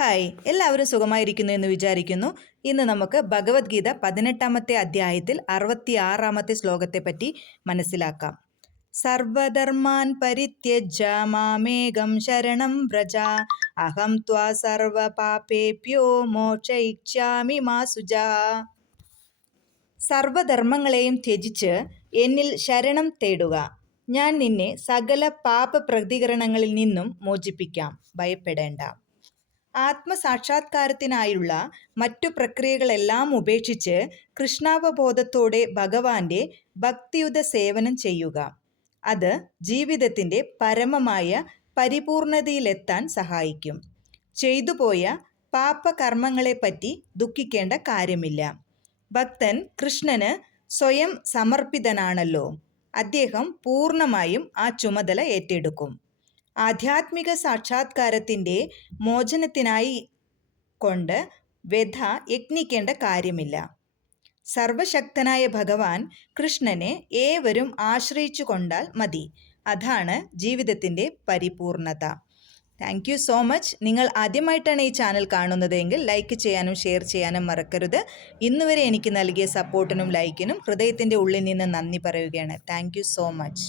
Hi, എല്ലാവരും സുഖമായിരിക്കുന്നു എന്ന് വിചാരിക്കുന്നു. ഇന്ന് നമുക്ക് ഭഗവത്ഗീത 18-ാമത്തെ അധ്യായത്തിൽ 66-ാമത്തെ ശ്ലോകത്തെ പറ്റി മനസ്സിലാക്കാം. സർവധർമാൻ പരിത്യജ്യ മാമേകം ശരണം വ്രജ അഹം ത്വാ സർവ പാപേഭ്യോ മോക്ഷയിഷ്യാമി മാ സുജാ. സർവധർമ്മങ്ങളെയും ത്യജിച്ച് എന്നിൽ ശരണം തേടുക. ഞാൻ നിന്നെ സകല പാപപ്രതികരണങ്ങളിൽ നിന്നും മോചിപ്പിക്കാം. ഭയപ്പെടേണ്ട. ആത്മസാക്ഷാത്കാരത്തിനായുള്ള മറ്റു പ്രക്രിയകളെല്ലാം ഉപേക്ഷിച്ച് കൃഷ്ണാവബോധത്തോടെ ഭഗവാന്റെ ഭക്തിയുത സേവനം ചെയ്യുക. അത് ജീവിതത്തിൻ്റെ പരമമായ പരിപൂർണതയിലെത്താൻ സഹായിക്കും. ചെയ്തുപോയ പാപകർമ്മങ്ങളെപ്പറ്റി ദുഃഖിക്കേണ്ട കാര്യമില്ല. ഭക്തൻ കൃഷ്ണന് സ്വയം സമർപ്പിതനാണല്ലോ. അദ്ദേഹം പൂർണ്ണമായും ആ ചുമതല ഏറ്റെടുക്കും. ആധ്യാത്മിക സാക്ഷാത്കാരത്തിൻ്റെ മോചനത്തിനായി കൊണ്ട് വ്യഥ യത്നിക്കേണ്ട കാര്യമില്ല. സർവശക്തനായ ഭഗവാൻ കൃഷ്ണനെ ഏവരും ആശ്രയിച്ചു കൊണ്ടാൽ മതി. അതാണ് ജീവിതത്തിൻ്റെ പരിപൂർണത. Thank you so much. നിങ്ങൾ ആദ്യമായിട്ടാണ് ഈ ചാനൽ കാണുന്നതെങ്കിൽ ലൈക്ക് ചെയ്യാനും ഷെയർ ചെയ്യാനും മറക്കരുത്. ഇന്നുവരെ എനിക്ക് നൽകിയ സപ്പോർട്ടിനും ലൈക്കിനും ഹൃദയത്തിൻ്റെ ഉള്ളിൽ നിന്ന് നന്ദി പറയുകയാണ്. Thank you so much.